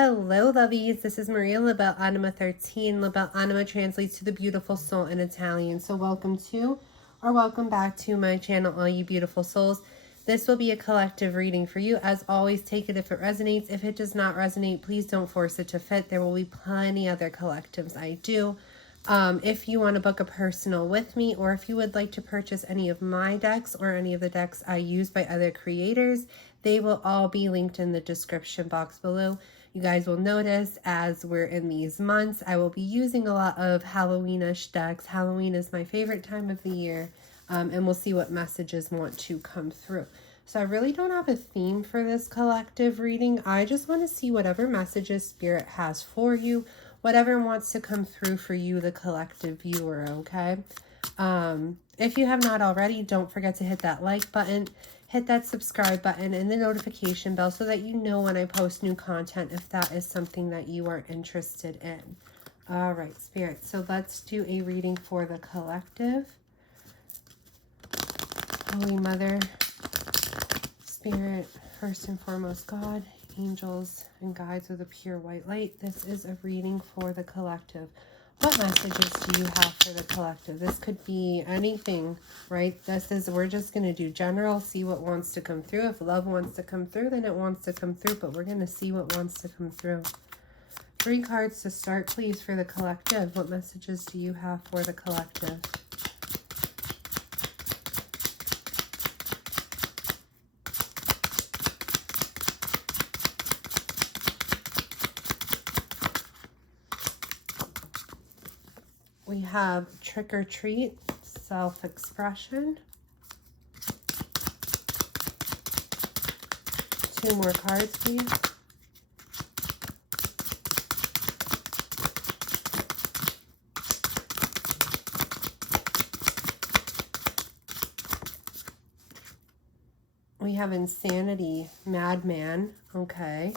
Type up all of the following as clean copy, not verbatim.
Hello, lovies. This is Maria Labelle Anima 13. Labelle Anima translates to the beautiful soul in Italian. So welcome to or welcome back to my channel, all you beautiful souls. This will be a collective reading for you. As always, take it if it resonates. If it does not resonate, please don't force it to fit. There will be plenty other collectives I do. If you want to book a personal with me, or if you would like to purchase any of my decks or any of the decks I use by other creators, they will all be linked in the description box below. You guys will notice as we're in these months, I will be using a lot of Halloweenish decks. Halloween is my favorite time of the year, and we'll see what messages want to come through. So I really don't have a theme for this collective reading. I just want to see whatever messages Spirit has for you, whatever wants to come through for you, the collective viewer, okay? If you have not already, don't forget to hit that like button, hit that subscribe button and the notification bell so that you know when I post new content if that is something that you are interested in. All right, Spirit. So let's do a reading for the collective. Holy Mother, Spirit, first and foremost, God, angels, and guides with a pure white light. This is a reading for the collective. What messages do you have for the collective? This could be anything, right? We're just going to do general, see what wants to come through. If love wants to come through, then it wants to come through, but we're going to see what wants to come through. 3 cards to start, please, for the collective. What messages do you have for the collective? We have trick or treat, self-expression. 2 more cards, please. We have insanity, madman, okay.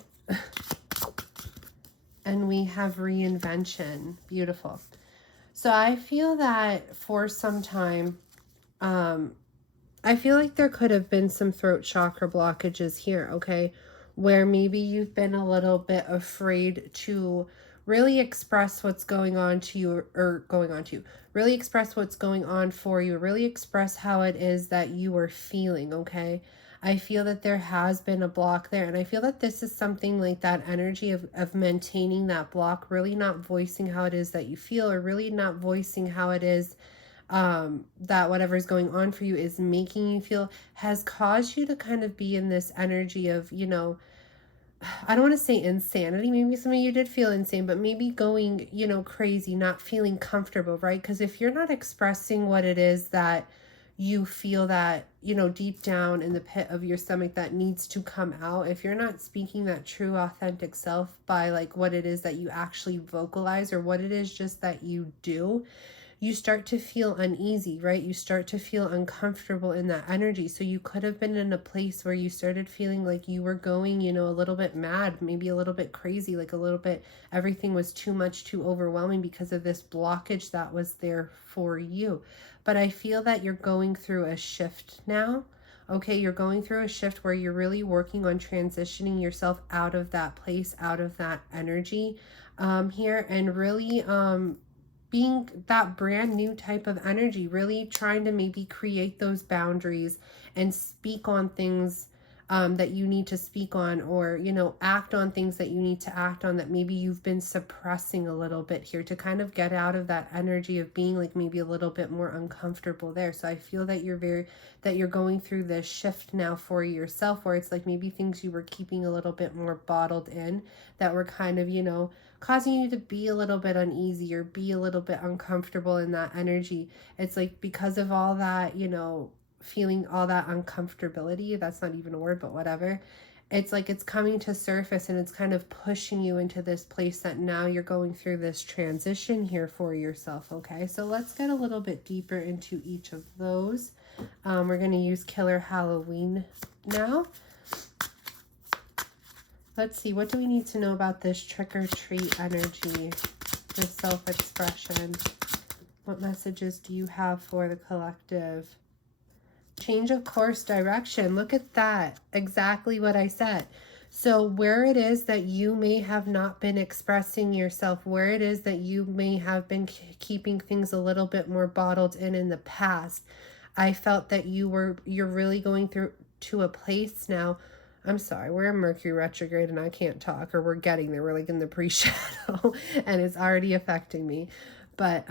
And we have reinvention, beautiful. So I feel that for some time, I feel like there could have been some throat chakra blockages here, okay? Where maybe you've been a little bit afraid to really express what's going on to you, really express what's going on for you, really express how it is that you are feeling, okay? I feel that there has been a block there, and I feel that this is something like that energy of maintaining that block, really not voicing how it is that you feel, or really not voicing how it is that whatever's going on for you is making you feel, has caused you to kind of be in this energy of, you know, I don't want to say insanity. Maybe some of you did feel insane, but maybe going, you know, crazy, not feeling comfortable, right? Because if you're not expressing what it is that you feel that, you know, deep down in the pit of your stomach that needs to come out, if you're not speaking that true authentic self by like what it is that you actually vocalize or what it is just that you do, you start to feel uneasy, right? You start to feel uncomfortable in that energy. So you could have been in a place where you started feeling like you were going, you know, a little bit mad, maybe a little bit crazy, like a little bit, everything was too much, too overwhelming because of this blockage that was there for you. But I feel that you're going through a shift now. Okay, you're going through a shift where you're really working on transitioning yourself out of that place, out of that energy here, and really being that brand new type of energy, really trying to maybe create those boundaries and speak on things that you need to speak on, or, you know, act on things that you need to act on that maybe you've been suppressing a little bit here, to kind of get out of that energy of being like maybe a little bit more uncomfortable there. So I feel that you're going through this shift now for yourself, where it's like maybe things you were keeping a little bit more bottled in that were kind of, you know, causing you to be a little bit uneasy or be a little bit uncomfortable in that energy. It's like because of all that, you know, feeling all that uncomfortability, that's not even a word, but whatever, it's like it's coming to surface and it's kind of pushing you into this place that now you're going through this transition here for yourself, okay? So let's get a little bit deeper into each of those. We're going to use Killer Halloween now. Let's see, what do we need to know about this trick-or-treat energy, this self-expression? What messages do you have for the collective? Change of course, direction. Look at that. Exactly what I said. So where it is that you may have not been expressing yourself, where it is that you may have been keeping things a little bit more bottled in the past, I felt that you're really going through to a place now. I'm sorry, we're in Mercury retrograde and I can't talk, or we're getting there. We're like in the pre-shadow and it's already affecting me. But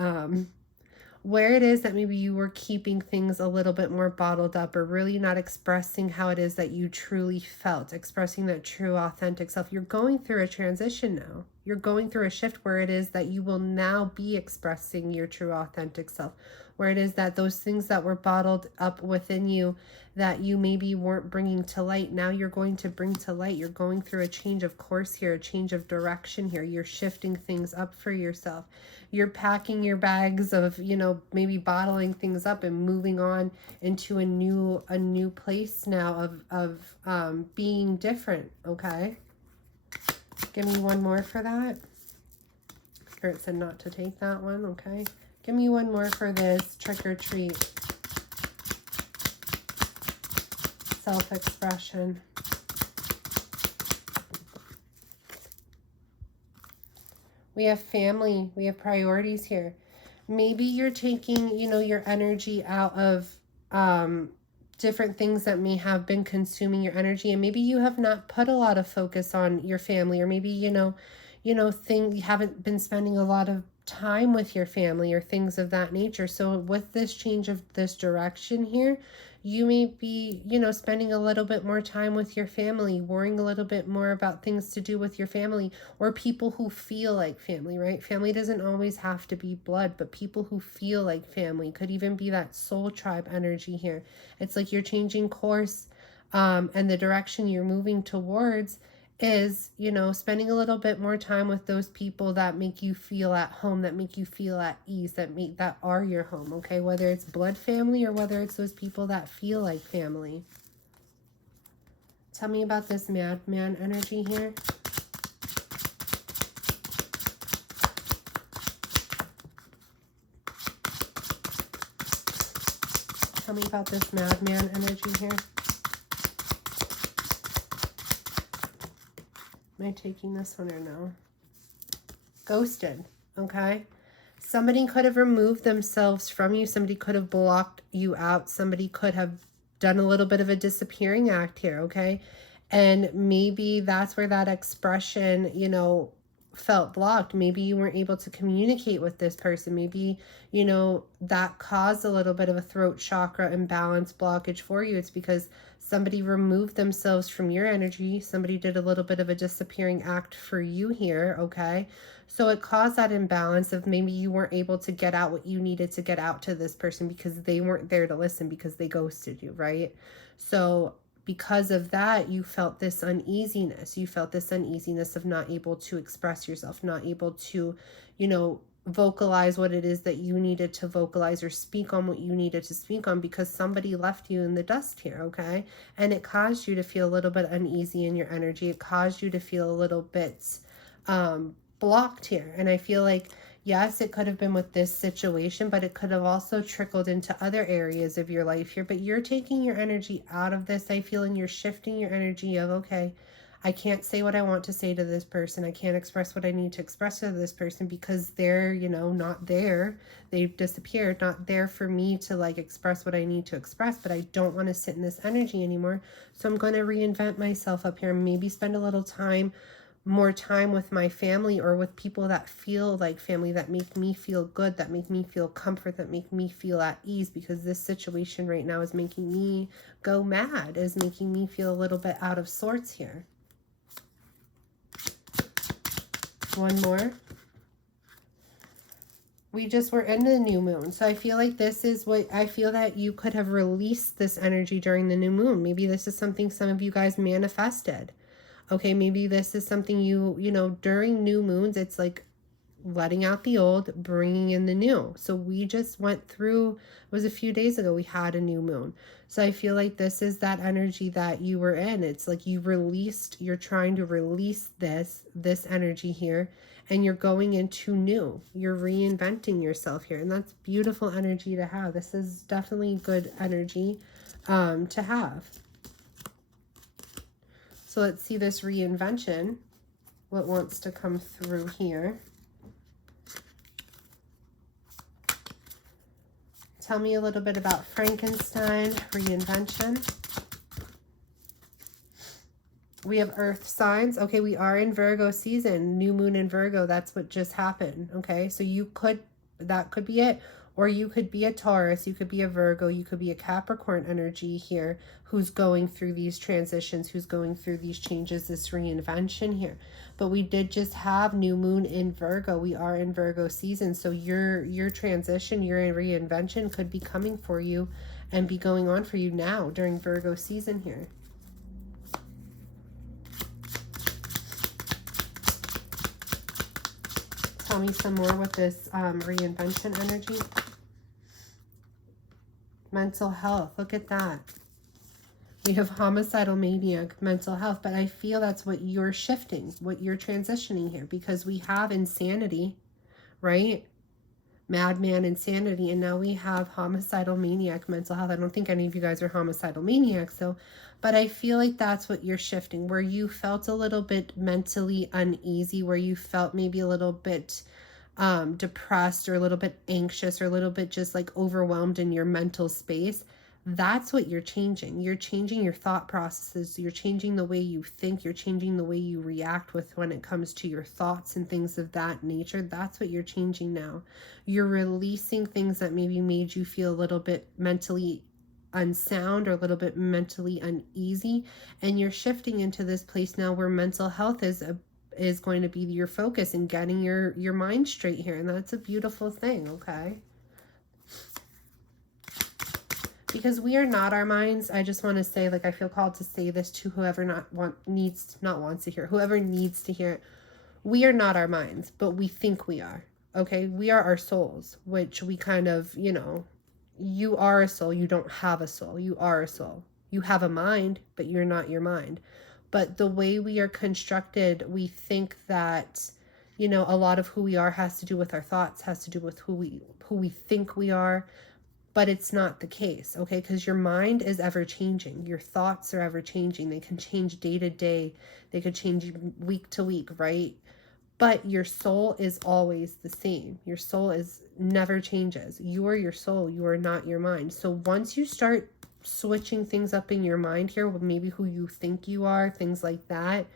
where it is that maybe you were keeping things a little bit more bottled up, or really not expressing how it is that you truly felt, expressing that true authentic self. You're going through a transition now. You're going through a shift where it is that you will now be expressing your true authentic self, where it is that those things that were bottled up within you that you maybe weren't bringing to light, now you're going to bring to light. You're going through a change of course here, a change of direction here. You're shifting things up for yourself. You're packing your bags of, you know, maybe bottling things up and moving on into a new place now of being different. Okay, give me one more for that. Spirit said not to take that one. Okay, give me one more for this trick or treat. Self-expression. We have family, we have priorities here. Maybe you're taking, you know, your energy out of different things that may have been consuming your energy, and maybe you have not put a lot of focus on your family, or maybe, you haven't been spending a lot of time with your family or things of that nature. So with this change of this direction here, you may be, you know, spending a little bit more time with your family, worrying a little bit more about things to do with your family, or people who feel like family, right? Family doesn't always have to be blood, but people who feel like family could even be that soul tribe energy here. It's like you're changing course, and the direction you're moving towards is, you know, spending a little bit more time with those people that make you feel at home, that make you feel at ease, that are your home. Okay, whether it's blood family or whether it's those people that feel like family. Tell me about this madman energy here. Tell me about this madman energy here. Am I taking this one or no? Ghosted, okay? Somebody could have removed themselves from you. Somebody could have blocked you out. Somebody could have done a little bit of a disappearing act here, okay? And maybe that's where that expression, you know, felt blocked. Maybe you weren't able to communicate with this person. Maybe, you know, that caused a little bit of a throat chakra imbalance blockage for you. It's because somebody removed themselves from your energy. Somebody did a little bit of a disappearing act for you here, okay? So it caused that imbalance of maybe you weren't able to get out what you needed to get out to this person because they weren't there to listen, because they ghosted you, right? So because of that, you felt this uneasiness. You felt this uneasiness of not able to express yourself, not able to, you know, vocalize what it is that you needed to vocalize, or speak on what you needed to speak on, because somebody left you in the dust here, okay? And it caused you to feel a little bit uneasy in your energy. It caused you to feel a little bit blocked here. And I feel like, yes, it could have been with this situation, but it could have also trickled into other areas of your life here. But you're taking your energy out of this, I feel, and you're shifting your energy of, okay, I can't say what I want to say to this person. I can't express what I need to express to this person because they're, you know, not there. They've disappeared, not there for me to like express what I need to express, but I don't want to sit in this energy anymore. So I'm going to reinvent myself up here, maybe spend a little more time with my family, or with people that feel like family, that make me feel good, that make me feel comfort, that make me feel at ease, because this situation right now is making me go mad, is making me feel a little bit out of sorts here. One more. We just were in the new moon. So I feel like this is what I feel that you could have released this energy during the new moon. Maybe this is something some of you guys manifested. Okay, maybe this is something you know, during new moons, it's like letting out the old, bringing in the new. So we just went through, it was a few days ago, we had a new moon. So I feel like this is that energy that you were in. It's like you're trying to release this energy here, and you're going into new. You're reinventing yourself here, and that's beautiful energy to have. This is definitely good energy to have. So let's see this reinvention, what wants to come through here. Tell me a little bit about Frankenstein, reinvention. We have earth signs. Okay, we are in Virgo season, new moon in Virgo. That's what just happened. Okay, so that could be it. Or you could be a Taurus, you could be a Virgo, you could be a Capricorn energy here who's going through these transitions, who's going through these changes, this reinvention here. But we did just have new moon in Virgo. We are in Virgo season. So your transition, your reinvention could be coming for you and be going on for you now during Virgo season here. Tell me some more with this reinvention energy. Mental health, look at that. We have homicidal maniac, mental health, but I feel that's what you're shifting, what you're transitioning here, because we have insanity, right? Madman, insanity, and now we have homicidal maniac, mental health. I don't think any of you guys are homicidal maniacs, though, but I feel like that's what you're shifting, where you felt a little bit mentally uneasy, where you felt maybe a little bit depressed or a little bit anxious or a little bit just like overwhelmed in your mental space. That's what you're changing. You're changing your thought processes. You're changing the way you think. You're changing the way you react with when it comes to your thoughts and things of that nature. That's what you're changing now. You're releasing things that maybe made you feel a little bit mentally unsound or a little bit mentally uneasy, and you're shifting into this place now where mental health is going to be your focus and getting your mind straight here, and that's a beautiful thing. Okay, because we are not our minds. I just want to say, like, I feel called to say this to whoever wants to hear, whoever needs to hear it. We are not our minds, but we think we are. Okay, we are our souls, which we kind of, you are a soul. You don't have a soul. You are a soul. You have a mind, but you're not your mind. But the way we are constructed, we think that, a lot of who we are has to do with our thoughts, has to do with who we think we are. But it's not the case, okay? Because your mind is ever changing. Your thoughts are ever changing. They can change day to day. They could change week to week, right? But your soul is always the same. Your soul never changes. You are your soul. You are not your mind. So once you start switching things up in your mind here, with maybe who you think you are, things like that,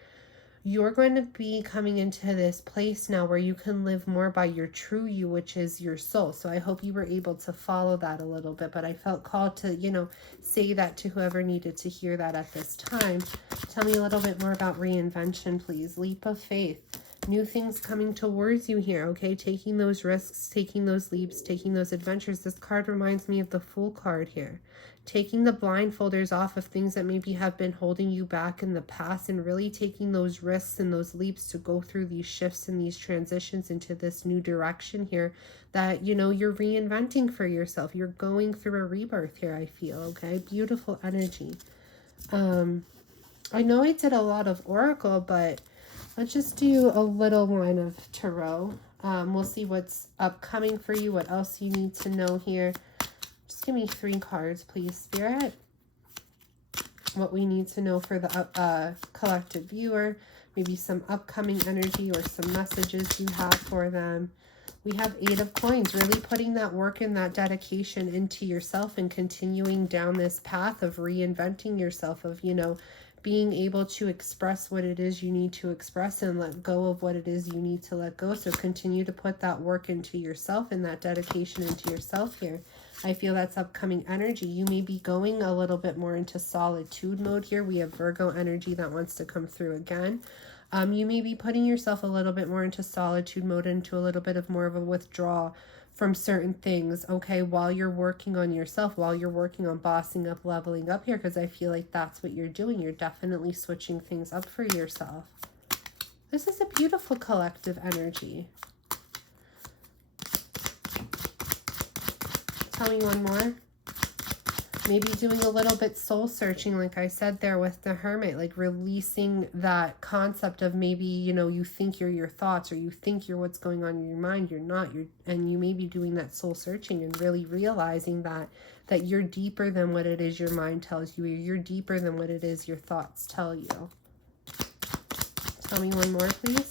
you're going to be coming into this place now where you can live more by your true you, which is your soul. So I hope you were able to follow that a little bit, but I felt called to, say that to whoever needed to hear that at this time. Tell me a little bit more about reinvention, please. Leap of faith. New things coming towards you here, okay? Taking those risks, taking those leaps, taking those adventures. This card reminds me of the Fool card here. Taking the blindfolders off of things that maybe have been holding you back in the past, and really taking those risks and those leaps to go through these shifts and these transitions into this new direction here that, you're reinventing for yourself. You're going through a rebirth here, I feel, okay? Beautiful energy. I know I did a lot of oracle, but let's just do a little line of tarot. We'll see what's upcoming for you, what else you need to know here. Just give me 3 cards, please, Spirit. What we need to know for the collective viewer. Maybe some upcoming energy or some messages you have for them. We have 8 of coins, really putting that work and that dedication into yourself and continuing down this path of reinventing yourself, of, being able to express what it is you need to express and let go of what it is you need to let go. So continue to put that work into yourself and that dedication into yourself here. I feel that's upcoming energy. You may be going a little bit more into solitude mode here. We have Virgo energy that wants to come through again. You may be putting yourself a little bit more into solitude mode, into a little bit of more of a withdrawal from certain things, okay, while you're working on yourself, while you're working on bossing up, leveling up here, because I feel like that's what you're doing. You're definitely switching things up for yourself. This is a beautiful collective energy. Tell me one more. Maybe doing a little bit soul searching, like I said there with the Hermit, like releasing that concept of maybe, you think you're your thoughts, or you think you're what's going on in your mind. You're not. And you may be doing that soul searching and really realizing that you're deeper than what it is your mind tells you. You're deeper than what it is your thoughts tell you. Tell me one more, please.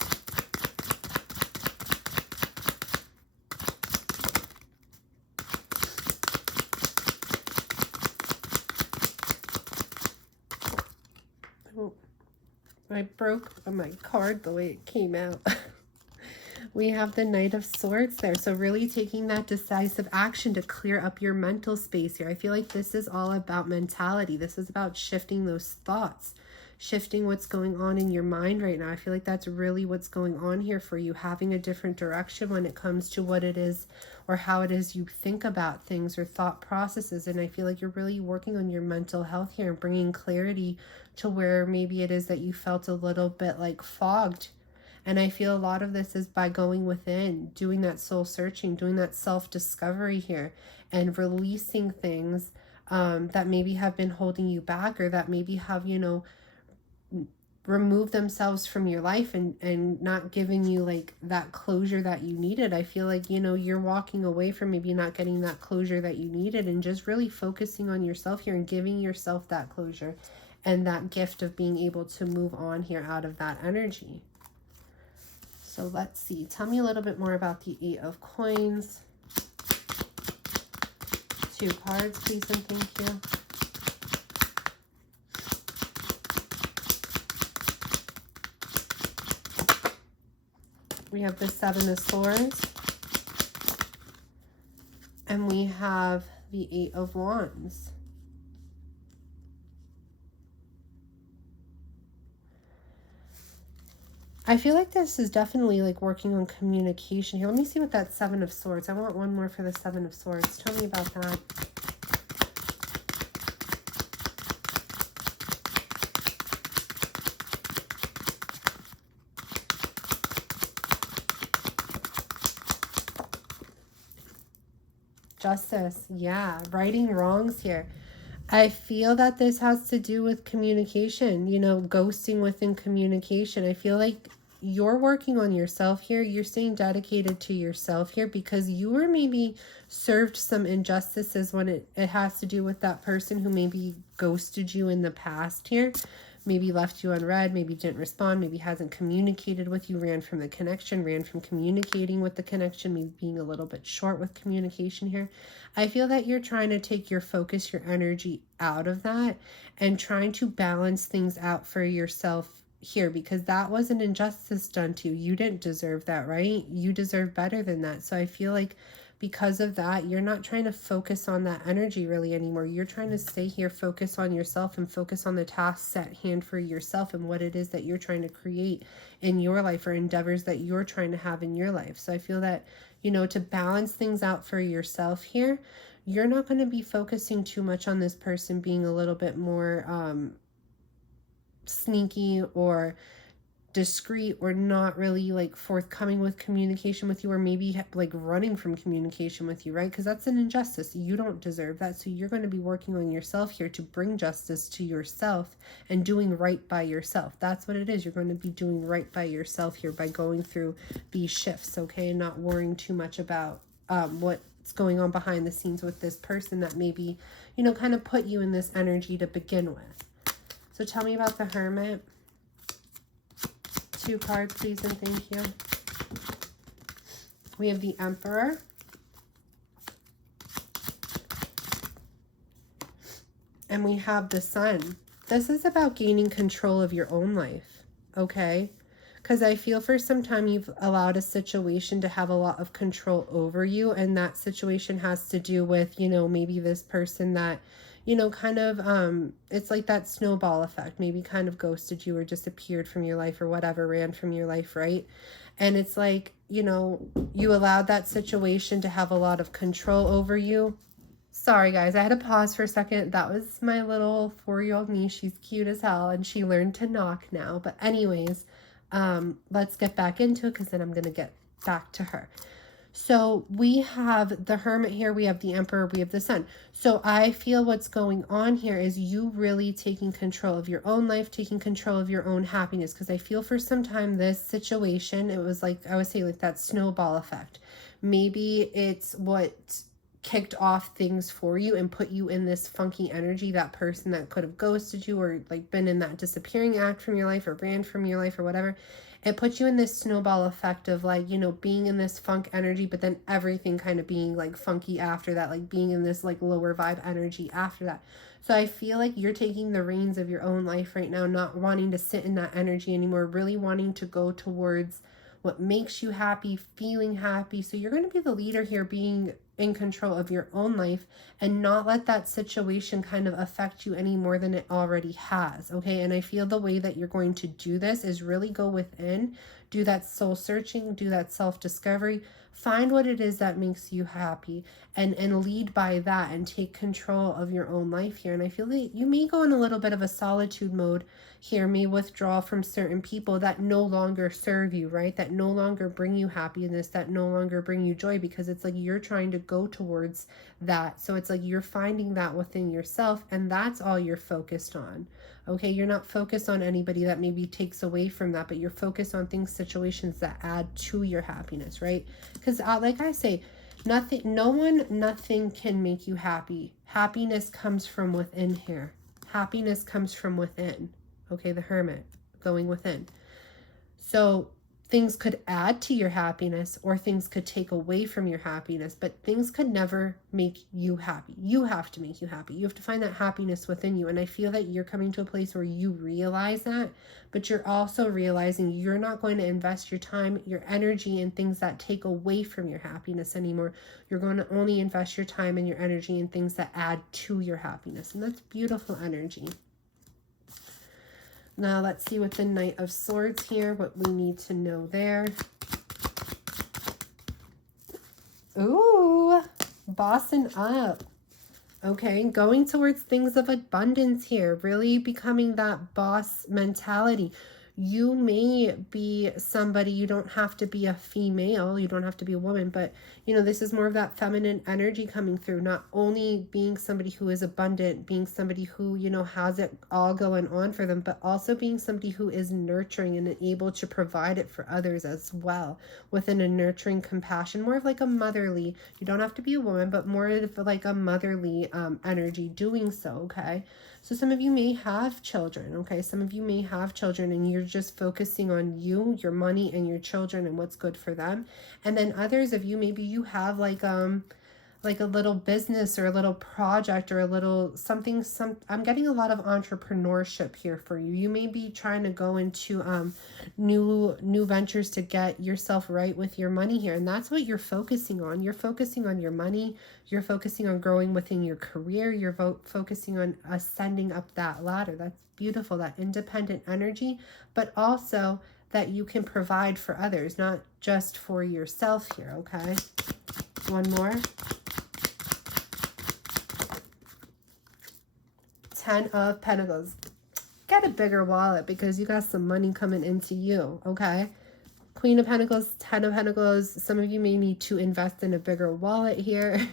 Oh, I broke my card the way it came out. We have the Knight of Swords there. So really taking that decisive action to clear up your mental space here. I feel like this is all about mentality. This is about shifting those thoughts, shifting what's going on in your mind right now. I feel like that's really what's going on here for you, having a different direction when it comes to what it is or how it is you think about things or thought processes. And I feel like you're really working on your mental health here and bringing clarity to where maybe it is that you felt a little bit like fogged. And I feel a lot of this is by going within, doing that soul searching, doing that self-discovery here, and releasing things that maybe have been holding you back, or that maybe have, you know, removed themselves from your life and not giving you like that closure that you needed. I feel like, you know, you're walking away from maybe not getting that closure that you needed, and just really focusing on yourself here and giving yourself that closure and that gift of being able to move on here out of that energy. So let's see. Tell me a little bit more about the Eight of Coins. 2 cards, please, and thank you. We have the Seven of Swords. And we have the Eight of Wands. I feel like this is definitely like working on communication here. Let me see what that Seven of Swords. I want one more for the Seven of Swords. Tell me about that. Justice. Yeah, righting wrongs here. I feel that this has to do with communication, you know, ghosting within communication. I feel like you're working on yourself here. You're staying dedicated to yourself here because you were maybe served some injustices when it has to do with that person who maybe ghosted you in the past here. Maybe left you unread, maybe didn't respond, maybe hasn't communicated with you, ran from the connection, ran from communicating with the connection, maybe being a little bit short with communication here. I feel that you're trying to take your focus, your energy out of that and trying to balance things out for yourself here, because that was an injustice done to you. You didn't deserve that, right? You deserve better than that. So I feel like because of that, you're not trying to focus on that energy really anymore. You're trying to stay here, focus on yourself and focus on the tasks at hand for yourself and what it is that you're trying to create in your life or endeavors that you're trying to have in your life. So I feel that, you know, to balance things out for yourself here, you're not going to be focusing too much on this person being a little bit more sneaky or discreet or not really like forthcoming with communication with you, or maybe like running from communication with you, right? Because that's an injustice. You don't deserve that. So you're going to be working on yourself here to bring justice to yourself and doing right by yourself. That's what it is. You're going to be doing right by yourself here by going through these shifts, okay? And not worrying too much about what's going on behind the scenes with this person that maybe, you know, kind of put you in this energy to begin with. So tell me about the Hermit. 2 cards, please, and thank you. We have the Emperor. And we have the Sun. This is about gaining control of your own life, okay? Because I feel for some time you've allowed a situation to have a lot of control over you, and that situation has to do with, you know, maybe this person that, you know, kind of, it's like that snowball effect, maybe kind of ghosted you or disappeared from your life or whatever, ran from your life, right? And it's like, you know, you allowed that situation to have a lot of control over you. Sorry, guys, I had to pause for a second. That was my little 4-year-old niece. She's cute as hell, and she learned to knock now. But anyways, let's get back into it because then I'm going to get back to her. So we have the Hermit here, we have the Emperor, we have the Sun. So I feel what's going on here is you really taking control of your own life, taking control of your own happiness. Because I feel for some time this situation, it was like, I would say like that snowball effect. Maybe it's what kicked off things for you and put you in this funky energy. That person that could have ghosted you or like been in that disappearing act from your life or ran from your life or whatever, it puts you in this snowball effect of like, you know, being in this funk energy, but then everything kind of being like funky after that, like being in this like lower vibe energy after that. So I feel like you're taking the reins of your own life right now, not wanting to sit in that energy anymore, really wanting to go towards what makes you happy, feeling happy. So you're going to be the leader here, being in control of your own life and not let that situation kind of affect you any more than it already has. Okay. And I feel the way that you're going to do this is really go within, do that soul searching, do that self-discovery, find what it is that makes you happy and lead by that and take control of your own life here. And I feel that you may go in a little bit of a solitude mode here, may withdraw from certain people that no longer serve you, right? That no longer bring you happiness, that no longer bring you joy, because it's like you're trying to go towards that. So it's like you're finding that within yourself, and that's all you're focused on. Okay, you're not focused on anybody that maybe takes away from that, but you're focused on things, situations that add to your happiness, right? Because like I say, nothing can make you happy. Happiness comes from within here. Happiness comes from within. Okay, the Hermit, going within. So things could add to your happiness or things could take away from your happiness, but things could never make you happy. You have to make you happy. You have to find that happiness within you. And I feel that you're coming to a place where you realize that, but you're also realizing you're not going to invest your time, your energy in things that take away from your happiness anymore. You're going to only invest your time and your energy in things that add to your happiness. And that's beautiful energy. Now let's see with the Knight of Swords here, what we need to know there. Ooh, bossing up. Okay, going towards things of abundance here, really becoming that boss mentality. You may be somebody, you don't have to be a female, you don't have to be a woman, but you know, this is more of that feminine energy coming through, not only being somebody who is abundant, being somebody who, you know, has it all going on for them, but also being somebody who is nurturing and able to provide it for others as well, within a nurturing compassion, more of like a motherly, you don't have to be a woman, but more of like a motherly energy doing so, okay? So some of you may have children, okay? Some of you may have children and you're just focusing on you, your money, and your children and what's good for them. And then others of you, maybe you have like a little business or a little project or a little something, I'm getting a lot of entrepreneurship here for you. You may be trying to go into new ventures to get yourself right with your money here. And that's what you're focusing on. You're focusing on your money. You're focusing on growing within your career. You're focusing on ascending up that ladder. That's beautiful, that independent energy, but also that you can provide for others, not just for yourself here, okay? One more. 10 of Pentacles. Get a bigger wallet because you got some money coming into you, okay? Queen of Pentacles, 10 of Pentacles. Some of you may need to invest in a bigger wallet here.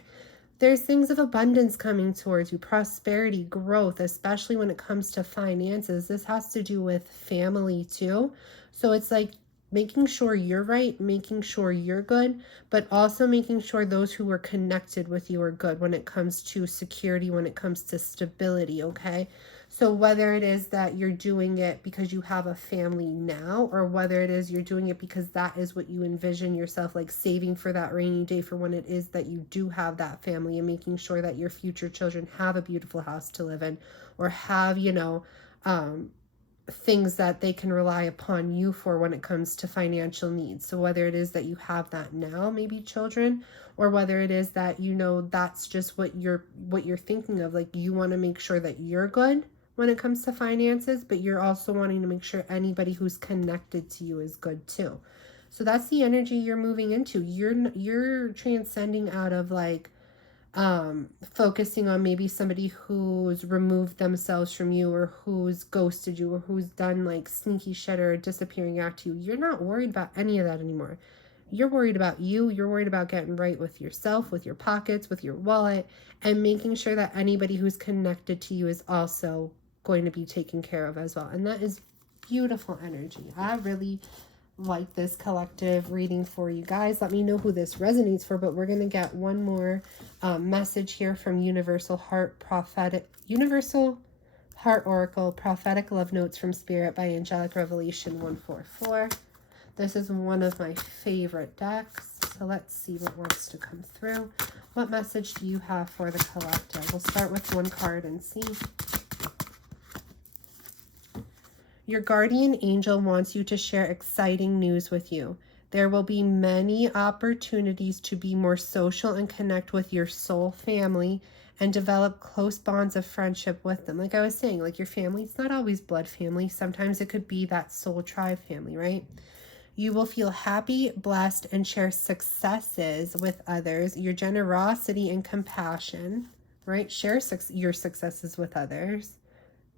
There's things of abundance coming towards you, prosperity, growth, especially when it comes to finances. This has to do with family too. So it's like making sure you're right, making sure you're good, but also making sure those who are connected with you are good when it comes to security, when it comes to stability, okay? So whether it is that you're doing it because you have a family now, or whether it is you're doing it because that is what you envision yourself, like saving for that rainy day for when it is that you do have that family, and making sure that your future children have a beautiful house to live in, or have, you know, things that they can rely upon you for when it comes to financial needs. So whether it is that you have that now, maybe children, or whether it is that, you know, that's just what you're thinking of, like you want to make sure that you're good when it comes to finances, but you're also wanting to make sure anybody who's connected to you is good too. So that's the energy you're moving into. You're transcending out of like focusing on maybe somebody who's removed themselves from you, or who's ghosted you, or who's done like sneaky shit or a disappearing act to you. You're not worried about any of that anymore. You're worried about you. You're worried about getting right with yourself, with your pockets, with your wallet, and making sure that anybody who's connected to you is also going to be taken care of as well. And that is beautiful energy. I really like this collective reading for you guys. Let me know who this resonates for, but we're going to get one more message here from Universal Heart Oracle, Prophetic Love Notes from Spirit by Angelic Revelation 144. This is one of my favorite decks, so let's see what wants to come through. What message do you have for the collective? We'll start with one card and see. Your guardian angel wants you to share exciting news with you. There will be many opportunities to be more social and connect with your soul family and develop close bonds of friendship with them. Like I was saying, like your family, it's not always blood family. Sometimes it could be that soul tribe family, right? You will feel happy, blessed, and share successes with others. Your generosity and compassion, right? Share your successes with others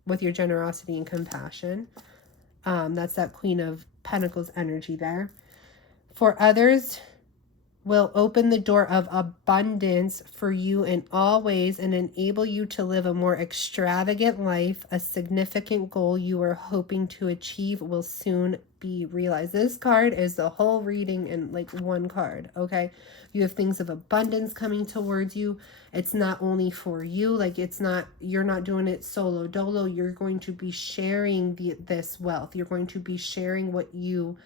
with your generosity and compassion. That's that Queen of Pentacles energy there. For others will open the door of abundance for you in all ways and enable you to live a more extravagant life. A significant goal you are hoping to achieve will soon be realized. This card is the whole reading in like one card, okay? You have things of abundance coming towards you. It's not only for you, like you're not doing it solo dolo. You're going to be sharing this wealth. You're going to be sharing what you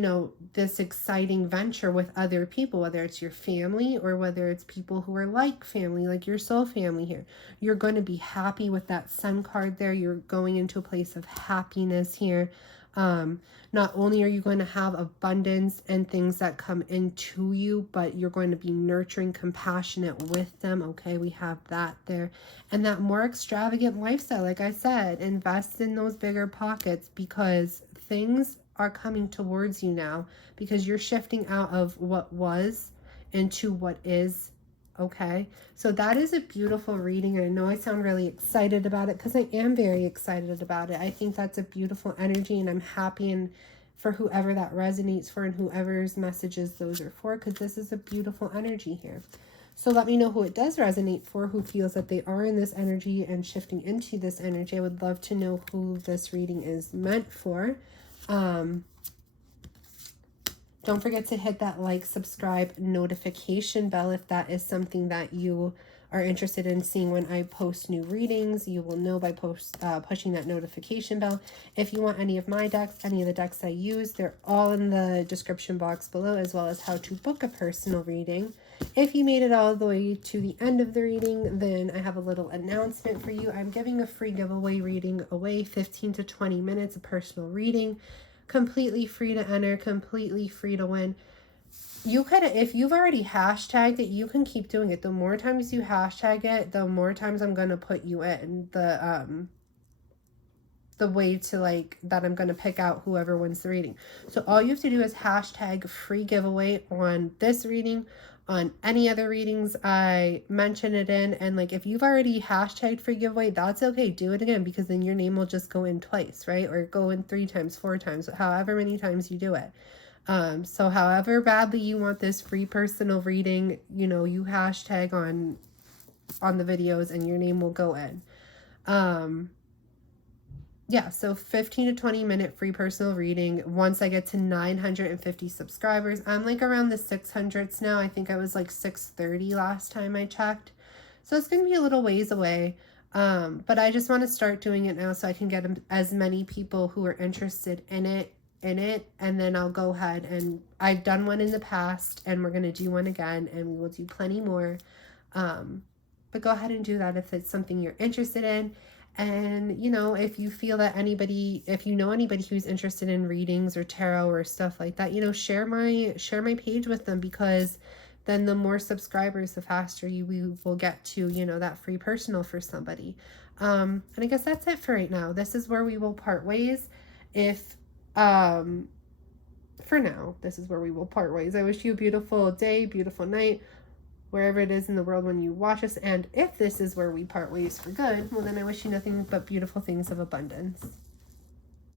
know, this exciting venture with other people, whether it's your family or whether it's people who are like family, like your soul family here. You're going to be happy with that Sun card there. You're going into a place of happiness here. Not only are you going to have abundance and things that come into you, but you're going to be nurturing, compassionate with them. Okay, we have that there. And that more extravagant lifestyle, like I said, invest in those bigger pockets because things are coming towards you now because you're shifting out of what was into what is. Okay, so that is a beautiful reading. I know I sound really excited about it because I am very excited about it. I think that's a beautiful energy and I'm happy and for whoever that resonates for and whoever's messages those are for, because this is a beautiful energy here. So let me know who it does resonate for, who feels that they are in this energy and shifting into this energy. I would love to know who this reading is meant for. Don't forget to hit that like, subscribe, notification bell if that is something that you are interested in seeing when I post new readings. You will know by pushing that notification bell. If you want any of my decks, any of the decks I use, they're all in the description box below, as well as how to book a personal reading. If you made it all the way to the end of the reading, then I have a little announcement for you. I'm giving a free giveaway reading away, 15 to 20 minutes, a personal reading. Completely free to enter, completely free to win. You could, if you've already hashtagged it, you can keep doing it. The more times you hashtag it, the more times I'm going to put you in the way to like that I'm going to pick out whoever wins the reading. So all you have to do is hashtag free giveaway on this reading, on any other readings I mention it in. And like if you've already hashtagged free giveaway, that's okay. Do it again, because then your name will just go in twice, right? Or go in 3 times, 4 times, however many times you do it. So however badly you want this free personal reading, you know, you hashtag on the videos and your name will go in. Yeah, so 15 to 20 minute free personal reading. Once I get to 950 subscribers, I'm like around the 600s now. I think I was like 630 last time I checked. So it's going to be a little ways away. But I just want to start doing it now so I can get as many people who are interested in it. And then I'll go ahead and I've done one in the past and we're going to do one again and we will do plenty more. But go ahead and do that if it's something you're interested in. And, you know, if you feel that if you know anybody who's interested in readings or tarot or stuff like that, you know, share my page with them, because then the more subscribers, the faster we will get to, you know, that free personal for somebody. And I guess that's it for right now. This is where we will part ways. For now, this is where we will part ways. I wish you a beautiful day, beautiful night, wherever it is in the world when you watch us. And if this is where we part ways for good, well, then I wish you nothing but beautiful things of abundance.